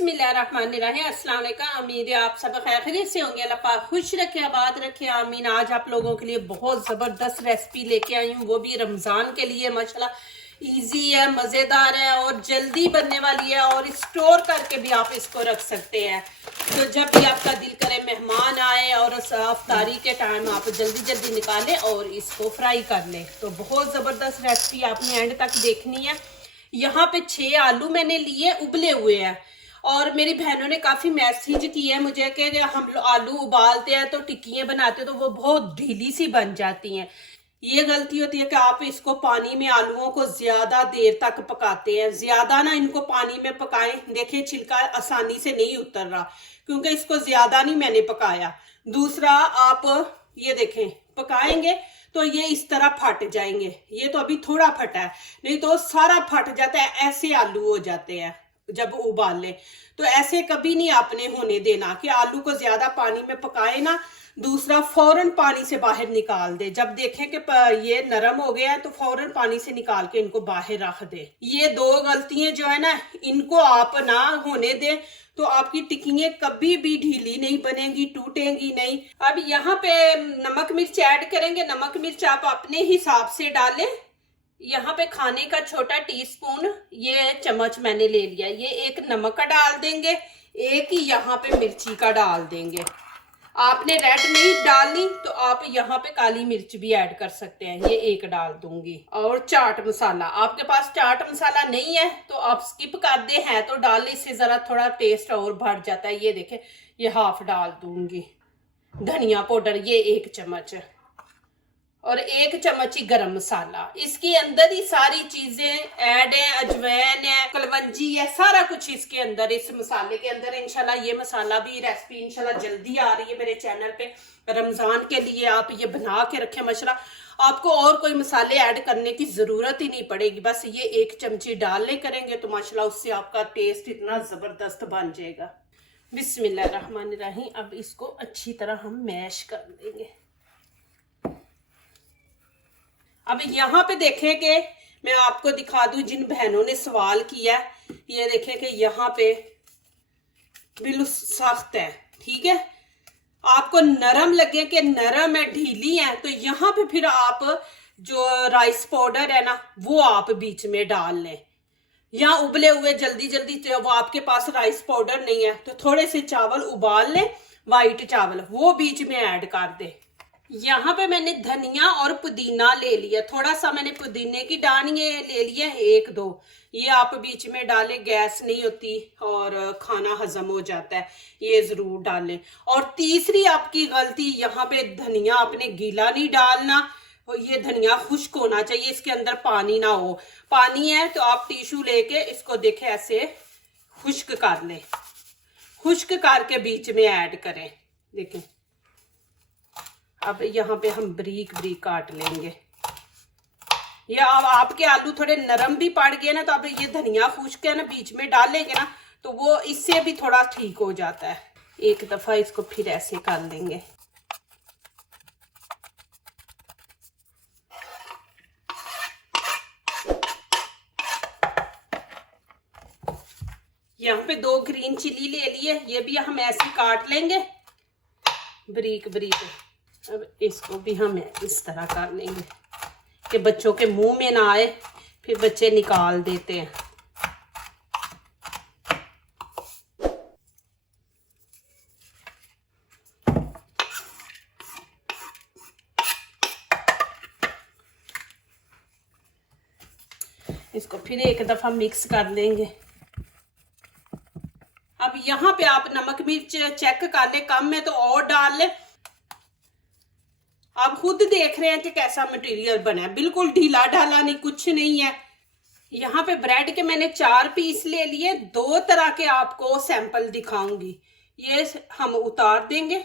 बिस्मिल्लाहिर्रहमानिर्रहीम। अस्सलाम वालेकुम। उम्मीद है आप सब खैरियत से होंगे। अल्लाह पाक खुश रखे, आबाद रखे, आमीन। आज आप लोगों के लिए बहुत ज़बरदस्त रेसिपी लेके आई हूँ, वो भी रमज़ान के लिए। माशाल्लाह इजी है, मज़ेदार है और जल्दी बनने वाली है और स्टोर करके भी आप इसको रख सकते हैं। तो जब भी आपका दिल करे मेहमान आए और अफ्तारी के टाइम आप जल्दी जल्दी निकालें और इसको फ्राई कर लें। तो बहुत ज़बरदस्त रेसिपी आपने एंड तक देखनी है। यहाँ पे 6 आलू मैंने लिए, उबले हुए हैं। और मेरी बहनों ने काफ़ी मैसेज किया है मुझे कि हम लोग आलू उबालते हैं तो टिक्कियाँ बनाते हैं तो वो बहुत ढीली सी बन जाती हैं। ये गलती होती है कि आप इसको पानी में आलूओं को ज़्यादा देर तक पकाते हैं। ज़्यादा ना इनको पानी में पकाएं। देखिए छिलका आसानी से नहीं उतर रहा क्योंकि इसको ज़्यादा नहीं मैंने पकाया। दूसरा, आप ये देखें, पकाएंगे तो ये इस तरह फट जाएंगे। ये तो अभी थोड़ा फटा है, नहीं तो सारा फट जाता है। ऐसे आलू हो जाते हैं जब उबाल ले। तो ऐसे कभी नहीं आपने होने देना कि आलू को ज्यादा पानी में पकाए ना। दूसरा, फौरन पानी से बाहर निकाल दे। जब देखें कि ये नरम हो गया है तो फौरन पानी से निकाल के इनको बाहर रख दे। ये 2 गलतियां जो है ना, इनको आप ना होने दें तो आपकी टिक्कियाँ कभी भी ढीली नहीं बनेगी, टूटेंगी नहीं। अब यहाँ पे नमक मिर्च ऐड करेंगे। नमक मिर्च आप अपने हिसाब से डालें। यहाँ पे खाने का छोटा टीस्पून ये चम्मच मैंने ले लिया। ये एक नमक का डाल देंगे, एक ही यहाँ पे मिर्ची का डाल देंगे। आपने रेड नहीं डालनी तो आप यहाँ पे काली मिर्च भी ऐड कर सकते हैं। ये एक डाल दूंगी। और चाट मसाला, आपके पास चाट मसाला नहीं है तो आप स्किप कर दे, हैं तो डाल, इससे जरा थोड़ा टेस्ट और बढ़ जाता है। ये देखें, ये हाफ डाल दूंगी। धनिया पाउडर ये 1 चम्मच और 1 चम्मच ही गरम मसाला। इसके अंदर ही सारी चीजें ऐड है, अजवैन है, कलवंजी है, सारा कुछ इसके अंदर, इस मसाले के अंदर। इंशाल्लाह ये मसाला भी रेसिपी इंशाल्लाह जल्दी आ रही है मेरे चैनल पे। रमजान के लिए आप ये बना के रखें। माशाल्लाह आपको और कोई मसाले ऐड करने की जरूरत ही नहीं पड़ेगी। बस ये 1 चमची डालने करेंगे तो माशाल्लाह उससे आपका टेस्ट इतना जबरदस्त बन जाएगा। बिस्मिल्लाहिर्रहमानिर्रहीम। अब इसको अच्छी तरह हम मैश कर देंगे। अब यहाँ पे देखें कि मैं आपको दिखा दूं, जिन बहनों ने सवाल किया, ये देखें कि यहाँ पे बिल्कुल सख्त है। ठीक है, आपको नरम लगे कि नरम है, ढीली है, तो यहाँ पे फिर आप जो राइस पाउडर है ना वो आप बीच में डाल लें। यहाँ उबले हुए जल्दी जल्दी वो आपके पास राइस पाउडर नहीं है तो थोड़े से चावल उबाल लें, वाइट चावल, वो बीच में ऐड कर दे। यहाँ पे मैंने धनिया और पुदीना ले लिया। थोड़ा सा मैंने पुदीने की डानियाँ ले लिया, 1-2। ये आप बीच में डालें, गैस नहीं होती और खाना हजम हो जाता है। ये जरूर डालें। और तीसरी आपकी गलती, यहाँ पे धनिया आपने गीला नहीं डालना। ये धनिया खुश्क होना चाहिए, इसके अंदर पानी ना हो। पानी है तो आप टिश्यू लेके इसको देखें ऐसे खुश्क कर लें। खुश्क करके बीच में ऐड करें। देखें, अब यहाँ पे हम बारीक बारीक काट लेंगे। या अब आपके आलू थोड़े नरम भी पड़ गए ना तो अब ये धनिया खुश्क है ना बीच में डालेंगे ना तो वो इससे भी थोड़ा ठीक हो जाता है। एक दफा इसको फिर ऐसे कर लेंगे। यहाँ पे 2 ग्रीन चिली ले लिए, ये भी हम ऐसे काट लेंगे बारीक बारीक। अब इसको भी हम इस तरह कर लेंगे कि बच्चों के मुंह में ना आए, फिर बच्चे निकाल देते हैं। इसको फिर एक दफा मिक्स कर लेंगे। अब यहाँ पे आप नमक मिर्च चेक कर ले, कम है तो और डाल ले। आप खुद देख रहे हैं कि कैसा मटेरियल बना है, बिल्कुल ढीला ढाला नहीं, कुछ नहीं है। यहाँ पे ब्रेड के मैंने 4 पीस ले लिए। 2 तरह के आपको सैंपल दिखाऊंगी। ये हम उतार देंगे।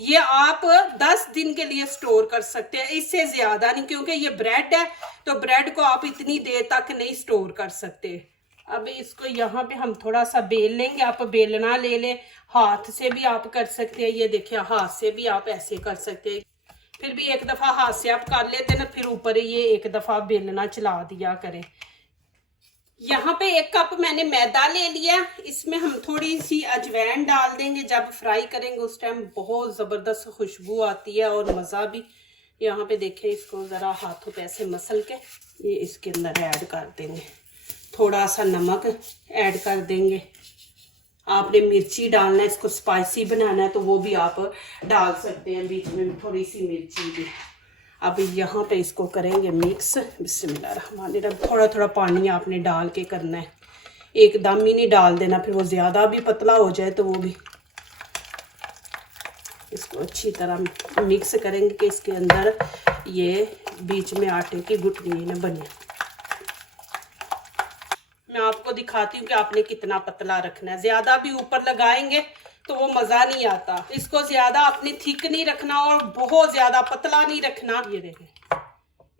ये आप 10 दिन के लिए स्टोर कर सकते हैं, इससे ज्यादा नहीं, क्योंकि ये ब्रेड है तो ब्रेड को आप इतनी देर तक नहीं स्टोर कर सकते। अब इसको यहाँ पे हम थोड़ा सा बेल लेंगे। आप बेलना ले लें, हाथ से भी आप कर सकते हैं। ये देखिए, हाथ से भी आप ऐसे कर सकते हैं। फिर भी एक दफा हाथ से आप कर लेते ना, फिर ऊपर ये एक दफा बेलना चला दिया करें। यहाँ पे 1 कप मैंने मैदा ले लिया। इसमें हम थोड़ी सी अजवाइन डाल देंगे। जब फ्राई करेंगे उस टाइम बहुत ज़बरदस्त खुशबू आती है और मज़ा भी। यहाँ पे देखें, इसको ज़रा हाथों पे ऐसे मसल के ये इसके अंदर ऐड कर देंगे। थोड़ा सा नमक ऐड कर देंगे। आपने मिर्ची डालना है, इसको स्पाइसी बनाना है तो वो भी आप डाल सकते हैं, बीच में थोड़ी सी मिर्ची भी। अब यहाँ पे इसको करेंगे मिक्स। बिस्मिल्लाहिर्रहमानिर्रहीम। थोड़ा थोड़ा पानी आपने डाल के करना है, एकदम ही नहीं डाल देना, फिर वो ज़्यादा भी पतला हो जाए तो वो भी। इसको अच्छी तरह मिक्स करेंगे कि इसके अंदर ये बीच में आटे की गुठली न बने। मैं आपको दिखाती हूँ कि आपने कितना पतला रखना है। ज़्यादा भी ऊपर लगाएंगे तो वो मज़ा नहीं आता। इसको ज़्यादा आपने थिक नहीं रखना और बहुत ज़्यादा पतला नहीं रखना। ये देखें,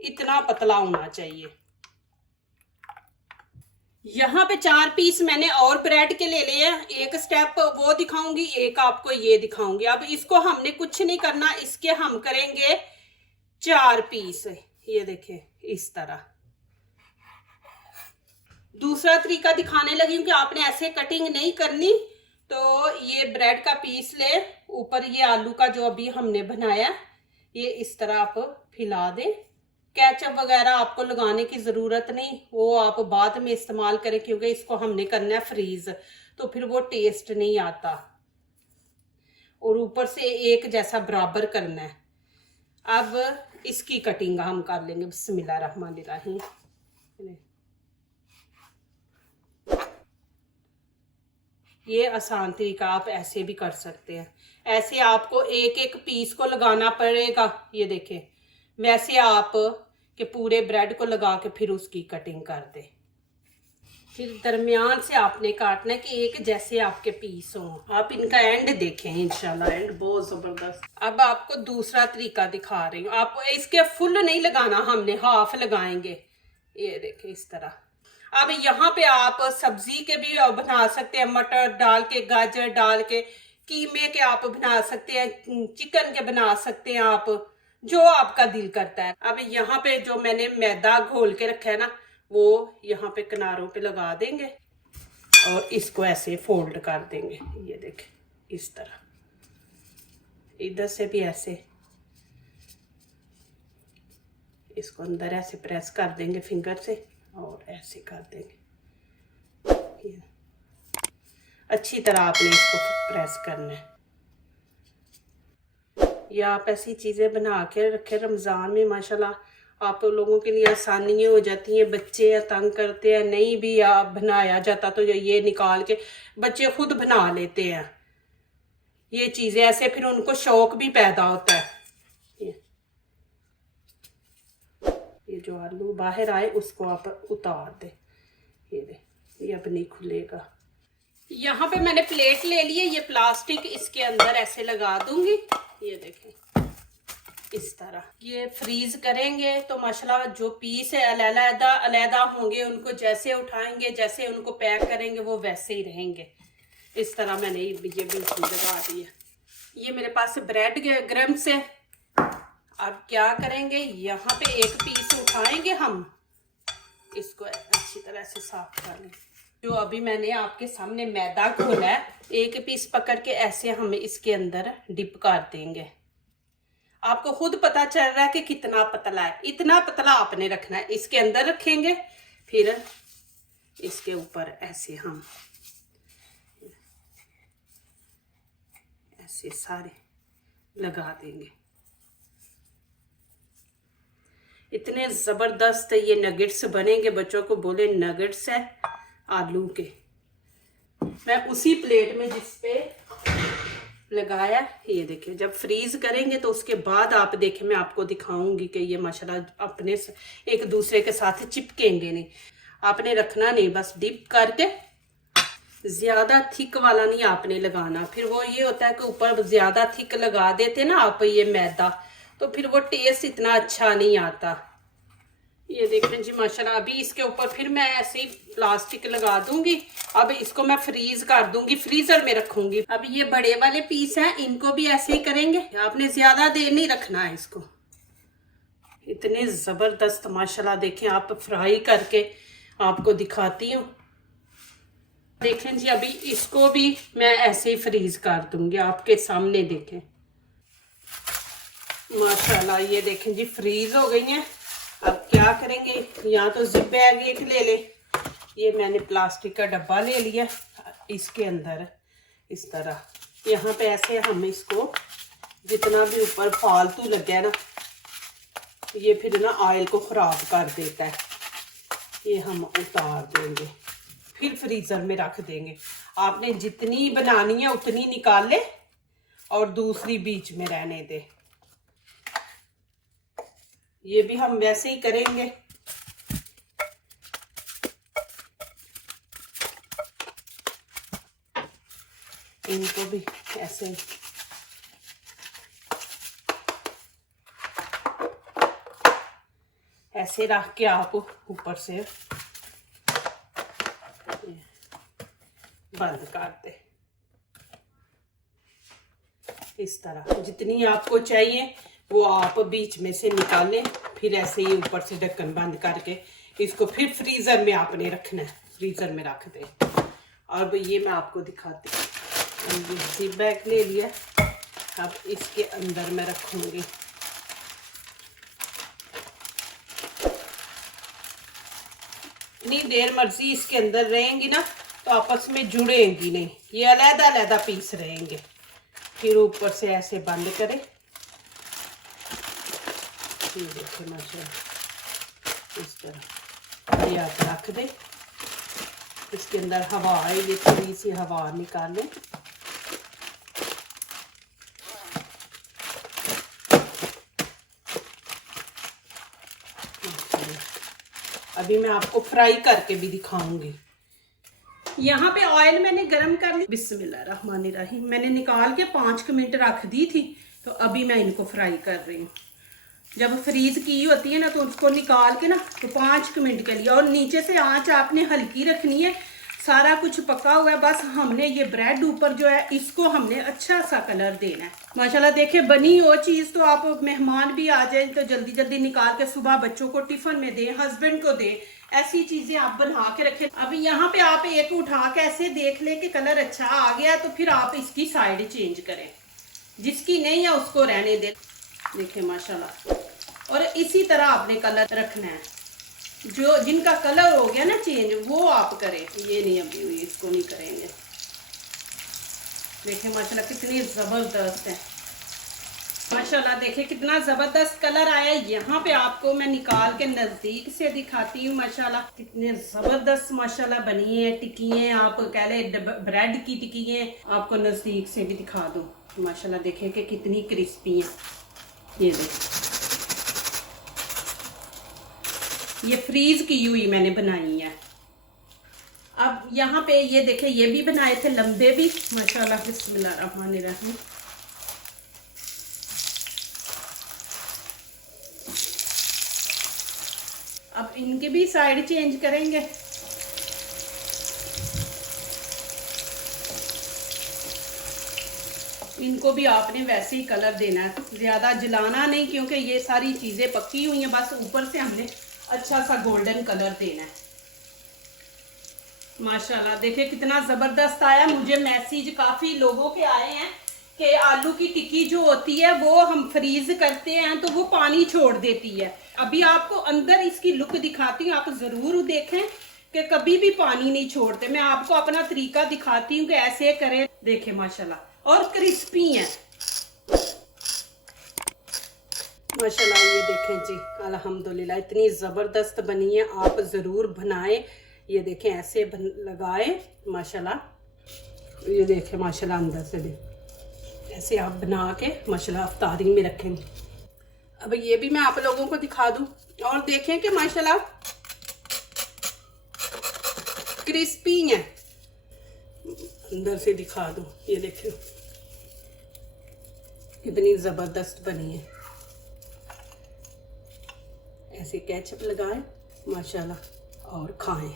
इतना पतला होना चाहिए। यहाँ पे 4 पीस मैंने और ब्रेड के ले लिए हैं। एक स्टेप वो दिखाऊंगी, एक आपको ये दिखाऊंगी। अब इसको हमने कुछ नहीं करना, इसके हम करेंगे 4 पीस। ये देखें इस तरह। दूसरा तरीका दिखाने लगी हूँ कि आपने ऐसे कटिंग नहीं करनी। तो ये ब्रेड का पीस ले, ऊपर ये आलू का जो अभी हमने बनाया ये इस तरह आप फैला दें। केचप वगैरह आपको लगाने की ज़रूरत नहीं, वो आप बाद में इस्तेमाल करें क्योंकि इसको हमने करना है फ्रीज, तो फिर वो टेस्ट नहीं आता। और ऊपर से एक जैसा बराबर करना है। अब इसकी कटिंग हम कर लेंगे। बिस्मिल्लाहिर्रहमानिर्रहीम। ये आसान तरीका, आप ऐसे भी कर सकते हैं। ऐसे आपको एक एक पीस को लगाना पड़ेगा। ये देखें, वैसे आप के पूरे ब्रेड को लगा के फिर उसकी कटिंग कर दे। फिर दरमियान से आपने काटना है कि एक जैसे आपके पीस हों। आप इनका एंड देखें, इंशाल्लाह एंड बहुत ज़बरदस्त। अब आपको दूसरा तरीका दिखा रही हूँ। आप इसके फुल नहीं लगाना, हमने हाफ लगाएंगे। ये देखें इस तरह। अब यहाँ पे आप सब्जी के भी बना सकते हैं, मटर डाल के, गाजर डाल के, कीमे के आप बना सकते हैं, चिकन के बना सकते हैं, आप जो आपका दिल करता है। अब यहाँ पे जो मैंने मैदा घोल के रखा है ना, वो यहाँ पे किनारों पे लगा देंगे और इसको ऐसे फोल्ड कर देंगे। ये देखें इस तरह, इधर से भी ऐसे इसको अंदर ऐसे प्रेस कर देंगे फिंगर से और ऐसे कर देंगे। अच्छी तरह आपने इसको प्रेस करना है। या आप ऐसी चीज़ें बना के रखें रमज़ान में, माशाल्लाह आप लोगों के लिए आसानियाँ हो जाती हैं। बच्चे तंग करते हैं, नहीं भी आप बनाया जाता तो ये निकाल के बच्चे खुद बना लेते हैं ये चीज़ें ऐसे, फिर उनको शौक भी पैदा होता है। ये जो आलू बाहर आए उसको आप उतार दे। ये अब नहीं खुलेगा। यहाँ पे मैंने प्लेट ले ली है, ये प्लास्टिक, इसके अंदर ऐसे लगा दूंगी। ये देखें इस तरह। ये फ्रीज करेंगे तो माशाल्लाह जो पीस है अलग अलग होंगे, उनको जैसे उठाएंगे, जैसे उनको पैक करेंगे वो वैसे ही रहेंगे। इस तरह मैंने ये बिल्कुल लगा दिया। ये मेरे पास ब्रेड क्रम्ब्स है। अब क्या करेंगे, यहाँ पे एक पीस उठाएंगे हम, इसको अच्छी तरह से साफ कर लें। जो अभी मैंने आपके सामने मैदा घोला है, एक पीस पकड़ के ऐसे हम इसके अंदर डिप कर देंगे। आपको खुद पता चल रहा है कि कितना पतला है, इतना पतला आपने रखना है। इसके अंदर रखेंगे, फिर इसके ऊपर ऐसे हम ऐसे सारे लगा देंगे। इतने ज़बरदस्त ये नगेट्स बनेंगे, बच्चों को बोले नगेट्स है आलू के। मैं उसी प्लेट में जिस पे लगाया, ये देखिए जब फ्रीज करेंगे तो उसके बाद आप देखें, मैं आपको दिखाऊंगी कि ये माशाल्लाह अपने एक दूसरे के साथ चिपकेंगे नहीं। आपने रखना नहीं, बस डिप करके, ज़्यादा थिक वाला नहीं आपने लगाना। फिर वो ये होता है कि ऊपर ज़्यादा थिक लगा देते ना आप ये मैदा, तो फिर वो टेस्ट इतना अच्छा नहीं आता। ये देख लें जी माशाल्लाह। अभी इसके ऊपर फिर मैं ऐसे ही प्लास्टिक लगा दूंगी। अब इसको मैं फ्रीज कर दूंगी, फ्रीजर में रखूंगी। अब ये बड़े वाले पीस हैं, इनको भी ऐसे ही करेंगे। आपने ज्यादा देर नहीं रखना है इसको। इतने जबरदस्त माशाल्लाह देखें आप फ्राई करके आपको दिखाती हूँ। देखें जी, अभी इसको भी मैं ऐसे ही फ्रीज कर दूंगी, आपके सामने देखें। माशाल्लाह ये देखें जी फ्रीज हो गई हैं। अब क्या करेंगे, या तो जिप बैग एक ले लें, ये मैंने प्लास्टिक का डब्बा ले लिया, इसके अंदर इस तरह यहाँ पे ऐसे हम इसको जितना भी ऊपर फालतू लगे है ना, ये फिर ना ऑयल को ख़राब कर देता है, ये हम उतार देंगे, फिर फ्रीज़र में रख देंगे। आपने जितनी बनानी है उतनी निकाल ले और दूसरी बीच में रहने दे। ये भी हम वैसे ही करेंगे। इनको भी ऐसे ही ऐसे रख के आप ऊपर से बंद कर दे। इस तरह जितनी आपको चाहिए वो आप बीच में से निकालें, फिर ऐसे ही ऊपर से ढक्कन बंद करके इसको फिर फ्रीजर में आपने रखना है, फ्रीजर में रख दें। और ये मैं आपको दिखाती हूँ। जिप बैग ले लिया, अब इसके अंदर मैं रखूंगी। इतनी देर मर्जी इसके अंदर रहेंगी ना तो आपस में जुड़ेंगी नहीं, ये अलग अलग पीस रहेंगे। फिर ऊपर से ऐसे बंद करें, ये देखिए माशाल्लाह इस तरह ये आप रख दें। इसके अंदर हवा है, ये थोड़ी सी हवा निकालें। अभी मैं आपको फ्राई करके भी दिखाऊंगी। यहाँ पे ऑयल मैंने गरम कर ली, बिस्मिल्लाहिर्रहमानिर्रहीम। मैंने निकाल के 5 मिनट रख दी थी, तो अभी मैं इनको फ्राई कर रही हूँ। जब फ्रीज की होती है ना तो उसको निकाल के ना तो 5 मिनट के लिए, और नीचे से आंच आपने हल्की रखनी है। सारा कुछ पका हुआ है, बस हमने ये ब्रेड ऊपर जो है इसको हमने अच्छा सा कलर देना है। माशाल्लाह देखिए बनी हो चीज़ तो आप मेहमान भी आ जाए तो जल्दी जल्दी निकाल के सुबह बच्चों को टिफिन में दें, हस्बैंड को दें, ऐसी चीजें आप बना के रखें। अभी यहाँ पे आप एक उठा के ऐसे देख ले कि कलर अच्छा आ गया तो फिर आप इसकी साइड चेंज करें, जिसकी नहीं है उसको रहने दें। देखिए माशाल्लाह, और इसी तरह आपने कलर रखना है। जो जिनका कलर हो गया ना चेंज वो आप करें, ये नहीं अभी हुई, इसको नहीं करेंगे। देखिए माशाल्लाह कितनी जबरदस्त है। माशाल्लाह देखिए कितना जबरदस्त कलर आया। यहाँ पे आपको मैं निकाल के नजदीक से दिखाती हूँ। माशाल्लाह कितने जबरदस्त माशाल्लाह बनी है टिक्कियाँ, आप कह ले ब्रेड की टिक्कियाँ। आपको नजदीक से भी दिखा दूँ। माशाल्लाह देखिए कि कितनी क्रिस्पी है। ये देखिए ये फ्रीज की हुई मैंने बनाई है। अब यहाँ पे ये देखे ये भी बनाए थे लंबे भी। माशाल्लाह बिस्मिल्लाहिर्रहमानिर्रहीम। अब इनके भी साइड चेंज करेंगे। इनको भी आपने वैसे ही कलर देना है, ज्यादा जलाना नहीं, क्योंकि ये सारी चीजें पकी हुई हैं। बस ऊपर से हमने अच्छा सा गोल्डन कलर देना है। माशाल्लाह देखिए कितना जबरदस्त आया। मुझे मैसेज काफी लोगों के आए हैं कि आलू की टिक्की जो होती है वो हम फ्रीज करते हैं तो वो पानी छोड़ देती है। अभी आपको अंदर इसकी लुक दिखाती हूँ, आप जरूर देखें कि कभी भी पानी नहीं छोड़ते। मैं आपको अपना तरीका दिखाती हूँ कि ऐसे करें। देखिए माशाल्लाह और क्रिस्पी है माशाल्लाह। ये देखें जी अल्हम्दुलिल्लाह इतनी ज़बरदस्त बनी है। आप ज़रूर बनाएं। ये देखें ऐसे लगाएं माशाल्लाह। ये देखें माशाल्लाह अंदर से भी ऐसे आप बना के माशाल्लाह अफ्तारी में रखेंगे। अब ये भी मैं आप लोगों को दिखा दूं और देखें कि माशाल्लाह क्रिस्पी है। अंदर से दिखा दूं, ये देखिए कितनी ज़बरदस्त बनी है। ऐसे केचप लगाएं माशाल्लाह और खाएं।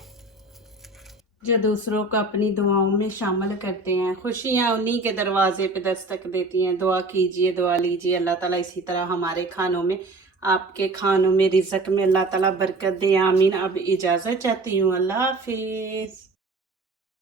जो दूसरों को अपनी दुआओं में शामिल करते हैं, खुशियां उन्हीं के दरवाजे पे दस्तक देती हैं। दुआ कीजिए, दुआ लीजिए, अल्लाह ताला इसी तरह हमारे खानों में आपके खानों में, रिज़्क में अल्लाह ताला बरकत दे, आमीन। अब इजाज़त चाहती हूँ, अल्लाह हाफिज़।